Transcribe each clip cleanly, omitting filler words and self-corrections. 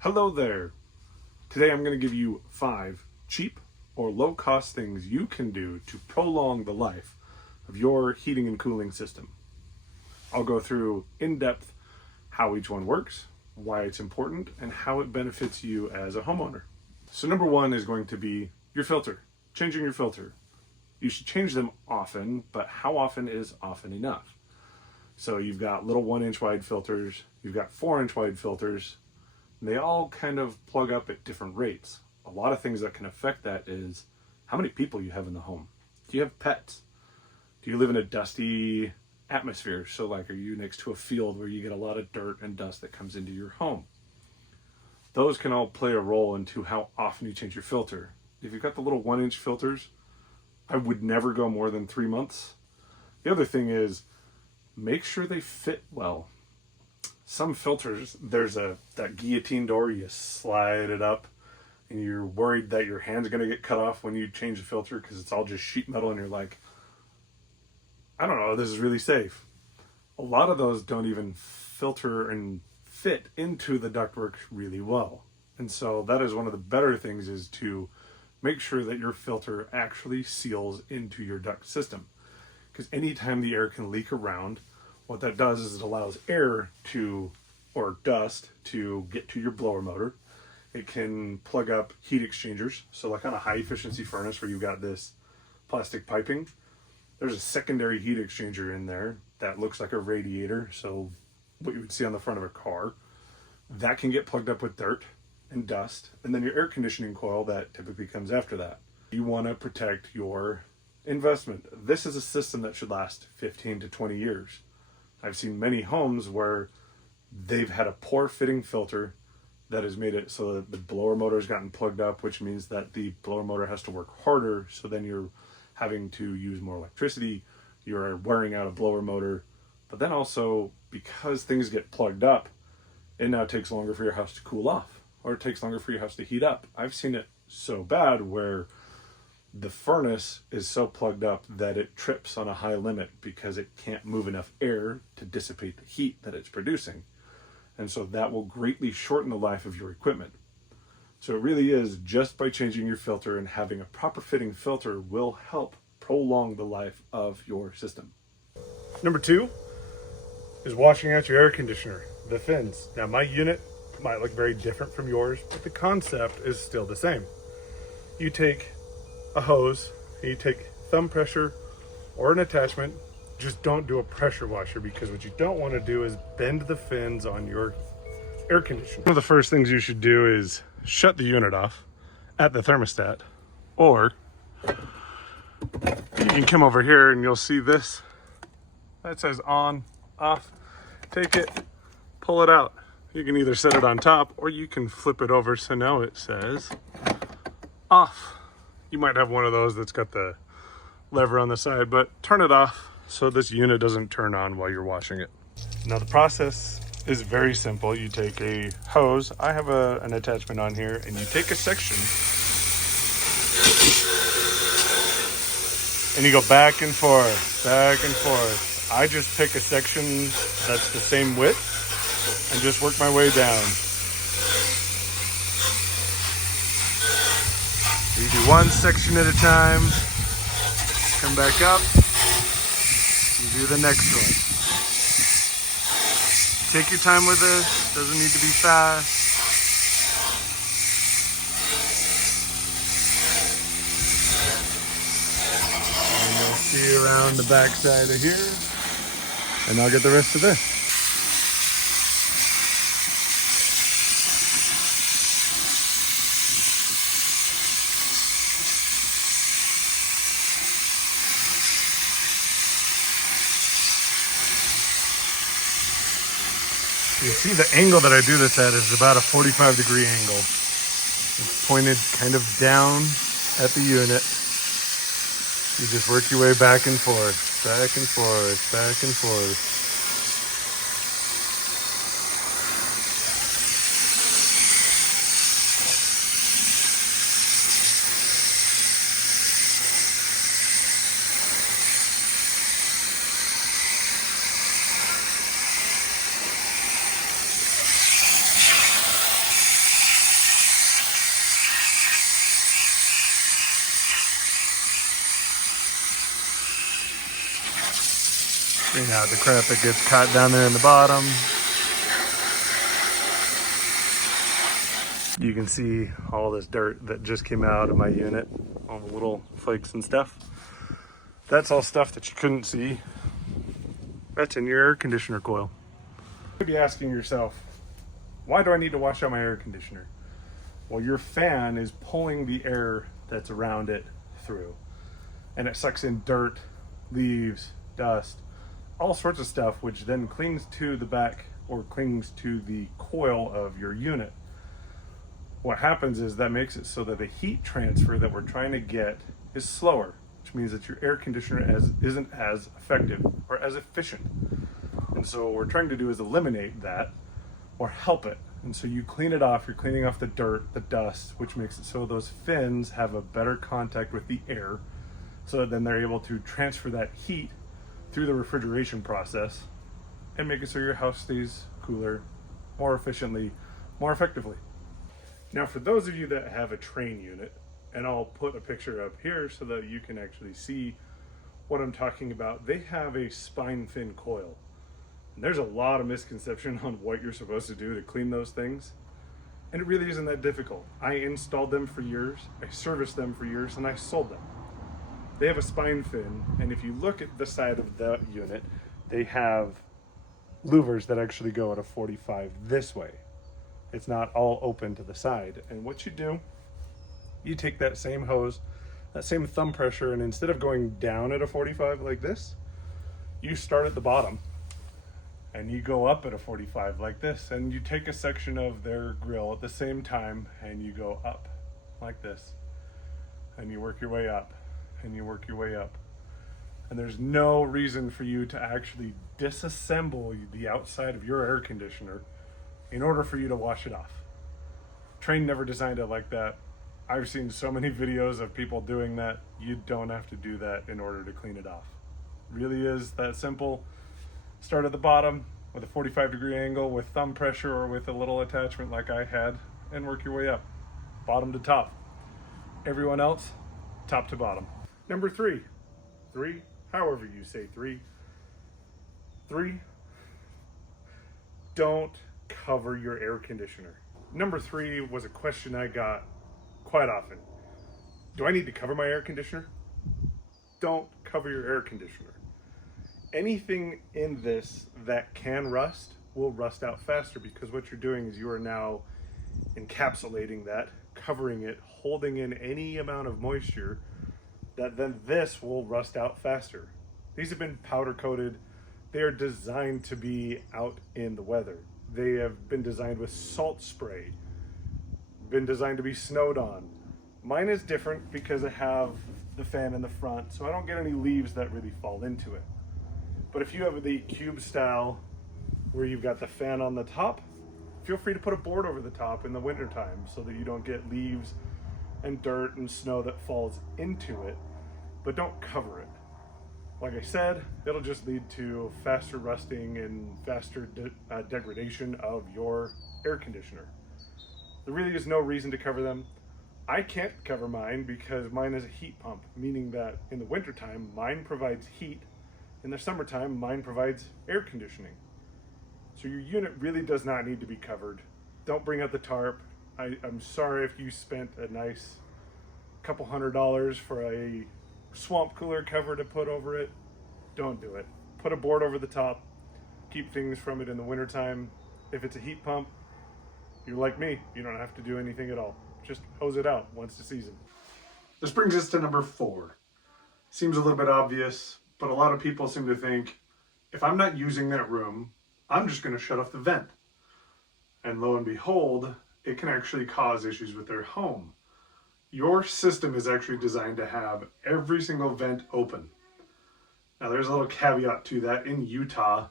Hello there. Today I'm going to give you 5 cheap or low-cost things you can do to prolong the life of your heating and cooling system. I'll go through in depth how each one works, why it's important, and how it benefits you as a homeowner. So number 1 is going to be your filter, changing your filter. You should change them often, but how often is often enough? So you've got little 1-inch wide filters, you've got 4-inch wide filters. They all kind of plug up at different rates. A lot of things that can affect that is how many people you have in the home. Do you have pets? Do you live in a dusty atmosphere? So like, are you next to a field where you get a lot of dirt and dust that comes into your home? Those can all play a role into how often you change your filter. If you've got the little 1-inch filters, I would never go more than 3 months. The other thing is, make sure they fit well. Some filters, there's that guillotine door, you slide it up and you're worried that your hand's going to get cut off when you change the filter because it's all just sheet metal and you're like, I don't know, this is really safe. A lot of those don't even filter and fit into the ductwork really well. And so that is one of the better things, is to make sure that your filter actually seals into your duct system. Because anytime the air can leak around, what that does is it allows air to, or dust, to get to your blower motor. It can plug up heat exchangers. So like on a high efficiency furnace where you've got this plastic piping, there's a secondary heat exchanger in there that looks like a radiator. So what you would see on the front of a car, that can get plugged up with dirt and dust. And then your air conditioning coil that typically comes after that. You want to protect your investment. This is a system that should last 15 to 20 years. I've seen many homes where they've had a poor fitting filter that has made it so that the blower motor has gotten plugged up, which means that the blower motor has to work harder. So then you're having to use more electricity. You're wearing out a blower motor. But then also, because things get plugged up, it now takes longer for your house to cool off, or it takes longer for your house to heat up. I've seen it so bad where the furnace is so plugged up that it trips on a high limit because it can't move enough air to dissipate the heat that it's producing. And so that will greatly shorten the life of your equipment. So it really is, just by changing your filter and having a proper fitting filter will help prolong the life of your system. Number 2 is washing out your air conditioner, the fins. Now my unit might look very different from yours, but the concept is still the same. You take a hose, and you take thumb pressure or an attachment. Just don't do a pressure washer, because what you don't want to do is bend the fins on your air conditioner. One of the first things you should do is shut the unit off at the thermostat, or you can come over here and you'll see this that says on, off. Take it, pull it out. You can either set it on top or you can flip it over so now it says off. You might have one of those that's got the lever on the side, but turn it off so this unit doesn't turn on while you're washing it. Now the process is very simple. You take a hose, I have an attachment on here, and you take a section and you go back and forth, back and forth. I just pick a section that's the same width and just work my way down. You do one section at a time, come back up, and do the next one. Take your time with this, doesn't need to be fast. And you'll see around the back side of here, and I'll get the rest of this. You see the angle that I do this at is about a 45-degree angle. It's pointed kind of down at the unit. You just work your way back and forth, back and forth, back and forth. You know, the crap that gets caught down there in the bottom. You can see all this dirt that just came out of my unit, all the little flakes and stuff. That's all stuff that you couldn't see. That's in your air conditioner coil. You could be asking yourself, why do I need to wash out my air conditioner? Well, your fan is pulling the air that's around it through, and it sucks in dirt, leaves, dust, all sorts of stuff, which then clings to the back or clings to the coil of your unit. What happens is that makes it so that the heat transfer that we're trying to get is slower, which means that your air conditioner isn't as effective or as efficient. And so what we're trying to do is eliminate that or help it. And so you clean it off, you're cleaning off the dirt, the dust, which makes it so those fins have a better contact with the air, so that then they're able to transfer that heat through the refrigeration process and make it so your house stays cooler, more efficiently, more effectively. Now, for those of you that have a Train unit, and I'll put a picture up here so that you can actually see what I'm talking about, they have a spine fin coil. And there's a lot of misconception on what you're supposed to do to clean those things. And it really isn't that difficult. I installed them for years, I serviced them for years, and I sold them. They have a spine fin, and if you look at the side of the unit, they have louvers that actually go at a 45 this way. It's not all open to the side. And what you do, you take that same hose, that same thumb pressure, and instead of going down at a 45 like this, you start at the bottom and you go up at a 45 like this, and you take a section of their grill at the same time and you go up like this, and you work your way up and you work your way up. And there's no reason for you to actually disassemble the outside of your air conditioner in order for you to wash it off. Train never designed it like that. I've seen so many videos of people doing that. You don't have to do that in order to clean it off. It really is that simple. Start at the bottom with a 45-degree angle with thumb pressure or with a little attachment like I had, and work your way up, bottom to top. Everyone else, top to bottom. Number three, however you say three, don't cover your air conditioner. Number 3 was a question I got quite often. Do I need to cover my air conditioner? Don't cover your air conditioner. Anything in this that can rust will rust out faster, because what you're doing is you are now encapsulating that, covering it, holding in any amount of moisture, that then this will rust out faster. These have been powder coated. They are designed to be out in the weather. They have been designed with salt spray, been designed to be snowed on. Mine is different because I have the fan in the front, so I don't get any leaves that really fall into it. But if you have the cube style where you've got the fan on the top, feel free to put a board over the top in the wintertime so that you don't get leaves and dirt and snow that falls into it, but don't cover it. Like I said, it'll just lead to faster rusting and faster degradation of your air conditioner. There really is no reason to cover them. I can't cover mine because mine is a heat pump, meaning that in the wintertime, mine provides heat. In the summertime, mine provides air conditioning. So your unit really does not need to be covered. Don't bring out the tarp. I'm sorry if you spent a nice couple $100 for a swamp cooler cover to put over it. Don't do it. Put a board over the top. Keep things from it in the wintertime. If it's a heat pump, you're like me. You don't have to do anything at all. Just hose it out once a season. This brings us to number 4. Seems a little bit obvious, but a lot of people seem to think, if I'm not using that room, I'm just going to shut off the vent. And lo and behold, it can actually cause issues with their home. Your system is actually designed to have every single vent open. Now there's a little caveat to that. In Utah,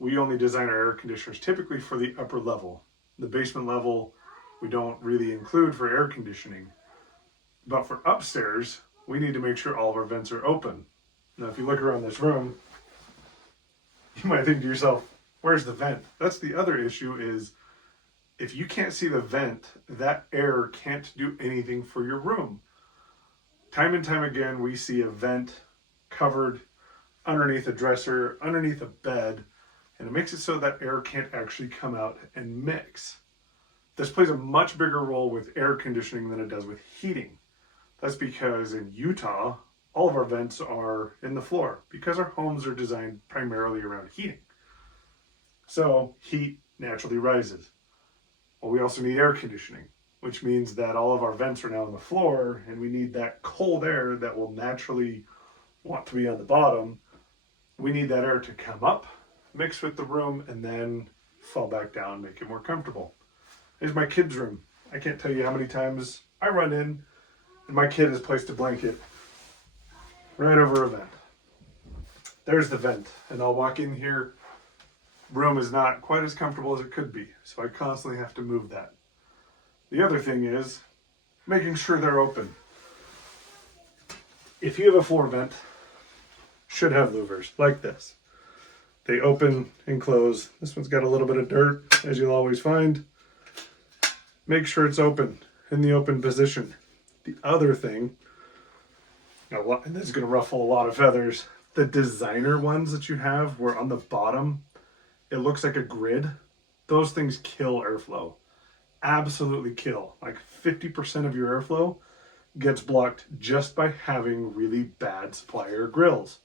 we only design our air conditioners typically for the upper level. The basement level, we don't really include for air conditioning. But for upstairs, we need to make sure all of our vents are open. Now, if you look around this room, you might think to yourself, where's the vent? That's the other issue, is if you can't see the vent, that air can't do anything for your room. Time and time again, we see a vent covered, underneath a dresser, underneath a bed, and it makes it so that air can't actually come out and mix. This plays a much bigger role with air conditioning than it does with heating. That's because in Utah, all of our vents are in the floor because our homes are designed primarily around heating. So heat naturally rises. Well, we also need air conditioning, which means that all of our vents are now on the floor, and we need that cold air that will naturally want to be on the bottom. We need that air to come up, mix with the room, and then fall back down, make it more comfortable. Here's my kid's room. I can't tell you how many times I run in and my kid has placed a blanket right over a vent. There's the vent, and I'll walk in here. Room is not quite as comfortable as it could be, so I constantly have to move that. The other thing is making sure they're open. If you have a floor vent, should have louvers like this. They open and close. This one's got a little bit of dirt, as you'll always find. Make sure it's open, in the open position. The other thing, and this is going to ruffle a lot of feathers, the designer ones that you have where on the bottom it looks like a grid, those things kill airflow. Absolutely kill. Like 50% of your airflow gets blocked just by having really bad supply air grills.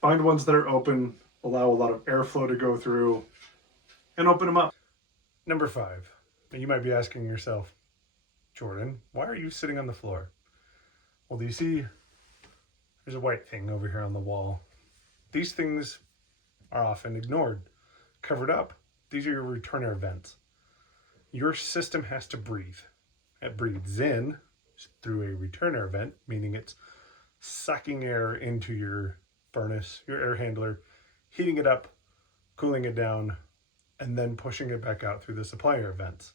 Find ones that are open, allow a lot of airflow to go through, and open them up. Number 5. And you might be asking yourself, Jordan, why are you sitting on the floor? Well, do you see there's a white thing over here on the wall? These things are often ignored, covered up. These are your return air vents. Your system has to breathe. It breathes in through a return air vent, meaning it's sucking air into your furnace, your air handler, heating it up, cooling it down, and then pushing it back out through the supply air vents.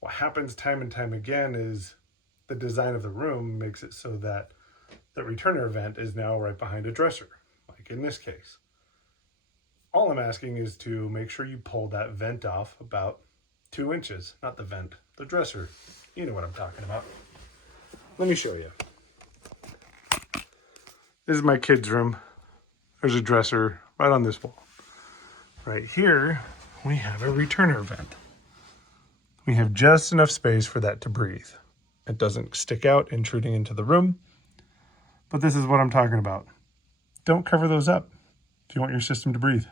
What happens time and time again is the design of the room makes it so that the return air vent is now right behind a dresser, like in this case. All I'm asking is to make sure you pull that vent off about 2 inches, not the vent, the dresser. You know what I'm talking about. Let me show you. This is my kid's room. There's a dresser right on this wall. Right here, we have a return air vent. We have just enough space for that to breathe. It doesn't stick out, intruding into the room. But this is what I'm talking about. Don't cover those up if you want your system to breathe.